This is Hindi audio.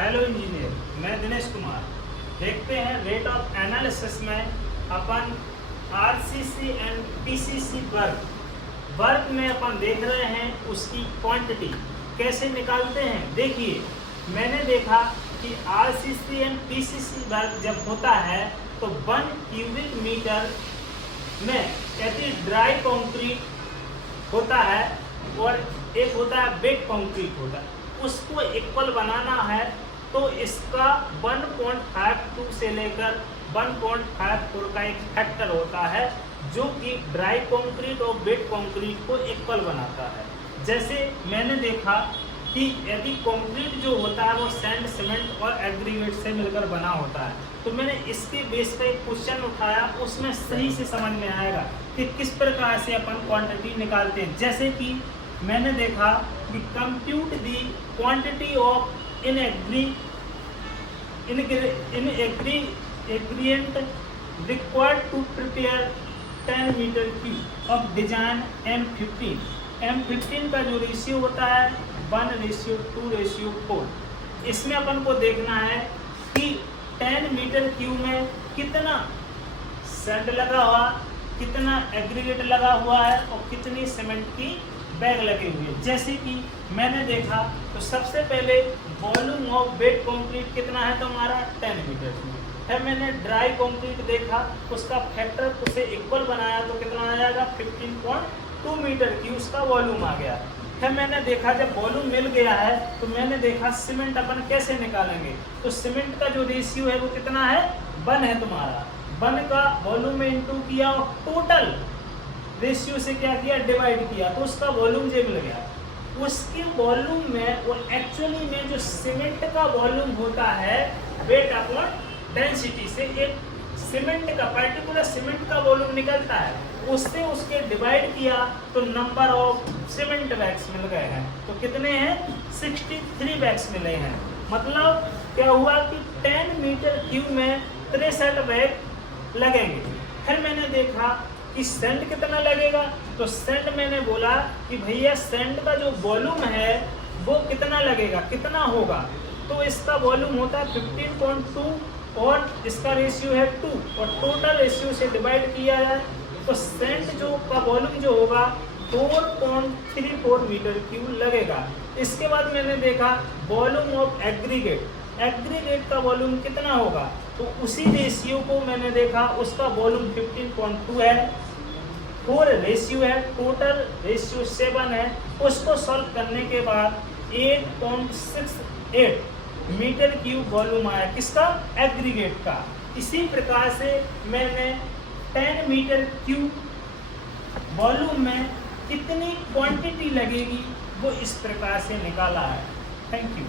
हेलो इंजीनियर, मैं दिनेश कुमार। देखते हैं रेट ऑफ एनालिसिस में अपन आरसीसी एंड पीसीसी वर्क में अपन देख रहे हैं उसकी क्वांटिटी कैसे निकालते हैं। देखिए, मैंने देखा कि आरसीसी एंड पीसीसी वर्क जब होता है तो 1 क्यूबिक मीटर में यदि ड्राई कंक्रीट होता है और एक होता है वेट कंक्रीट होता है, उसको इक्वल बनाना है तो इसका 1.52 से लेकर 1.54 का एक फैक्टर होता है जो कि ड्राई कंक्रीट और वेट कंक्रीट को इक्वल बनाता है। जैसे मैंने देखा कि यदि कंक्रीट जो होता है वो सैंड, सीमेंट और एग्रीगेट से मिलकर बना होता है, तो मैंने इसके बेस पर एक क्वेश्चन उठाया, उसमें सही से समझ में आएगा कि किस प्रकार से अपन क्वांटिटी निकालते हैं। जैसे कि मैंने देखा कि compute the quantity of ingredient required to prepare 10 metre cube of design M15। M15 का जो रेशियो होता है 1:2:4। इसमें अपन को देखना है कि 10 मीटर क्यूब में कितना सैंड लगा हुआ, कितना एग्रीगेट लगा हुआ है और कितनी सीमेंट की बैग लगे हुए। जैसे कि मैंने देखा तो सबसे पहले वॉल्यूम ऑफ वेट कंक्रीट कितना है तो हमारा 10 मीटर क्यूब। फिर मैंने ड्राई कंक्रीट देखा, उसका फैक्टर उसे इक्वल बनाया तो कितना आ जाएगा 15.2 मीटर की उसका वॉल्यूम आ गया। फिर मैंने देखा जब वॉल्यूम मिल गया है तो मैंने देखा सीमेंट अपन कैसे निकालेंगे, तो सीमेंट का जो रेशियो है वो कितना है 1 है तुम्हारा। 1 का वॉल्यूम में इंटू किया और टोटल रेशियो से क्या किया डिवाइड किया तो उसका वॉल्यूम जो मिल गया। उसके वॉल्यूम में वो एक्चुअली में जो सीमेंट का वॉल्यूम होता है वेट अपॉन डेंसिटी से एक सीमेंट का पर्टिकुलर सीमेंट का वॉल्यूम निकलता है, उससे उसके डिवाइड किया तो नंबर ऑफ सीमेंट बैग्स मिल गए हैं। तो कितने हैं 63 बैग्स मिले हैं। मतलब क्या हुआ कि 10 मीटर क्यूब में 63 बैग लगेंगे। फिर मैंने देखा कि सैंड कितना लगेगा, तो सैंड मैंने बोला कि भैया सैंड का जो वॉल्यूम है वो कितना लगेगा, कितना होगा, तो इसका वॉल्यूम होता है 15.2 और इसका रेशियो है 2 और टोटल रेशियो से डिवाइड किया जाए तो सैंड जो का वॉल्यूम जो होगा 4.34 मीटर क्यूब लगेगा। इसके बाद मैंने देखा वॉल्यूम ऑफ एग्रीगेट का वॉल्यूम कितना होगा, तो उसी रेशियो को मैंने देखा उसका वॉल्यूम 15.2 है, 4 रेशियो है, टोटल रेशियो 7 है। उसको सॉल्व करने के बाद 8.68 मीटर क्यूब वॉल्यूम आया किसका एग्रीगेट का। इसी प्रकार से मैंने 10 मीटर क्यूब वॉल्यूम में कितनी क्वांटिटी लगेगी वो इस प्रकार से निकाला है। Thank you.